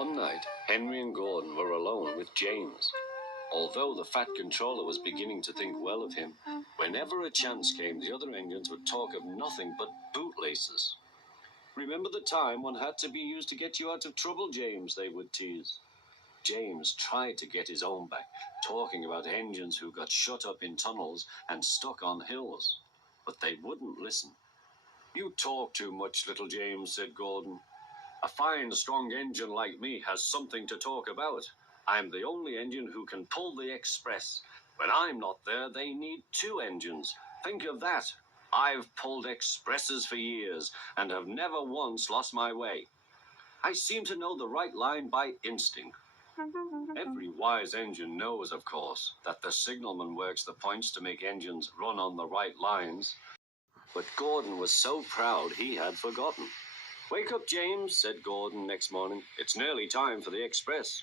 One night, Henry and Gordon were alone with James. Although the Fat Controller was beginning to think well of him, whenever a chance came, the other engines would talk of nothing but bootlaces. "Remember the time one had to be used to get you out of trouble, James," they would tease. James tried to get his own back, talking about engines who got shut up in tunnels and stuck on hills. But they wouldn't listen. "You talk too much, little James," said Gordon. "A fine, strong engine like me has something to talk about. I'm the only engine who can pull the express. When I'm not there, they need two engines. Think of that. I've pulled expresses for years and have never once lost my way. I seem to know the right line by instinct." Every wise engine knows, of course, that the signalman works the points to make engines run on the right lines. But Gordon was so proud he had forgotten. "Wake up, James," said Gordon next morning. "It's nearly time for the express."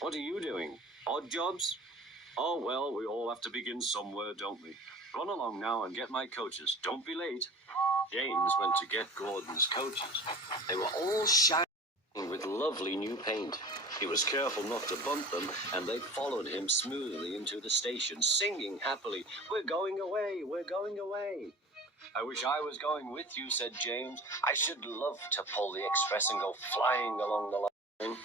"What are you doing? Odd jobs?" "Oh, well, we all have to begin somewhere, don't we? Run along now and get my coaches. Don't be late." James went to get Gordon's coaches. They were all shining with lovely new paint. He was careful not to bump them, and they followed him smoothly into the station, singing happily, "We're going away, we're going away." "I wish I was going with you," said James. "I should love to pull the express and go flying along the line."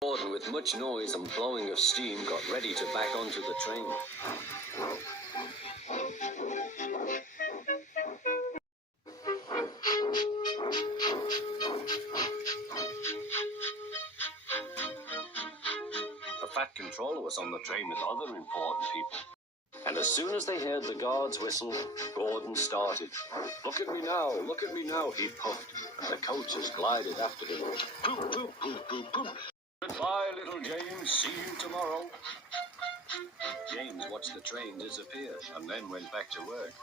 Gordon, with much noise and blowing of steam, got ready to back onto the train. The Fat Controller was on the train with other important people. And as soon as they heard the guard's whistle, Gordon started. Look at me now," he puffed, and the coaches glided after him. "Poop, poop, poop, poop, poop. Goodbye, little James. See you tomorrow." James watched the train disappear and then went back to work.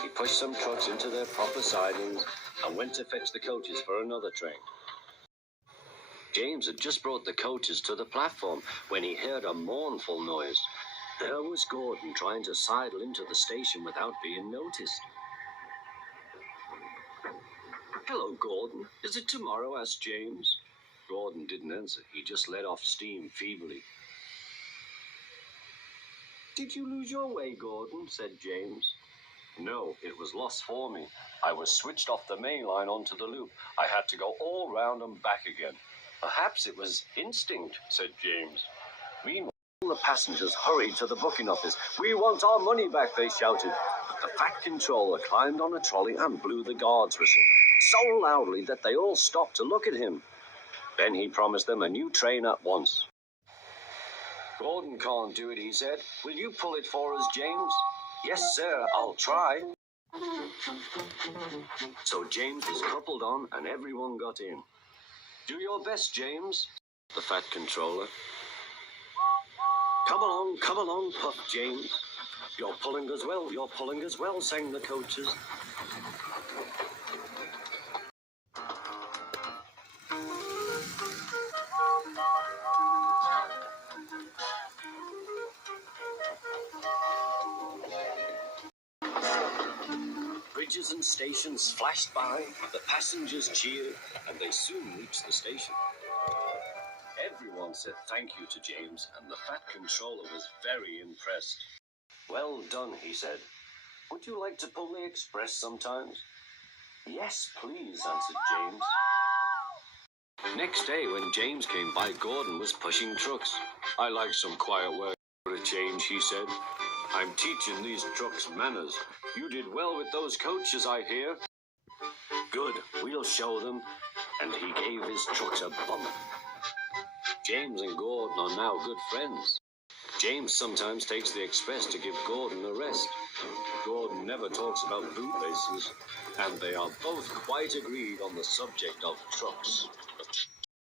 He pushed some trucks into their proper sidings and went to fetch the coaches for another train. James had just brought the coaches to the platform when he heard a mournful noise. There was Gordon trying to sidle into the station without being noticed. "Hello, Gordon. Is it tomorrow?" asked James. Gordon didn't answer. He just let off steam feebly. "Did you lose your way, Gordon?" said James. "No, it was lost for me. I was switched off the main line onto the loop. I had to go all round and back again." "Perhaps it was instinct," said James. Meanwhile, the passengers hurried to the booking office. "We want our money back," they shouted. But the Fat Controller climbed on a trolley and blew the guard's whistle, so loudly that they all stopped to look at him. Then he promised them a new train at once. "Gordon can't do it," he said. "Will you pull it for us, James?" "Yes, sir, I'll try." So James was coupled on and everyone got in. "Do your best, James," the Fat Controller. Come along," puffed James. You're pulling as well," sang the coaches. Bridges and stations flashed by, the passengers cheered, and they soon reached the station. Everyone said thank you to James, and the Fat Controller was very impressed. "Well done," he said. "Would you like to pull the express sometimes?" "Yes, please," answered James. Next day, when James came by, Gordon was pushing trucks. "I like some quiet work for a change," he said. "I'm teaching these trucks manners. You did well with those coaches, I hear." "Good, we'll show them." And he gave his trucks a bump. James and Gordon are now good friends. James sometimes takes the express to give Gordon a rest. Gordon never talks about bootlaces, and they are both quite agreed on the subject of trucks.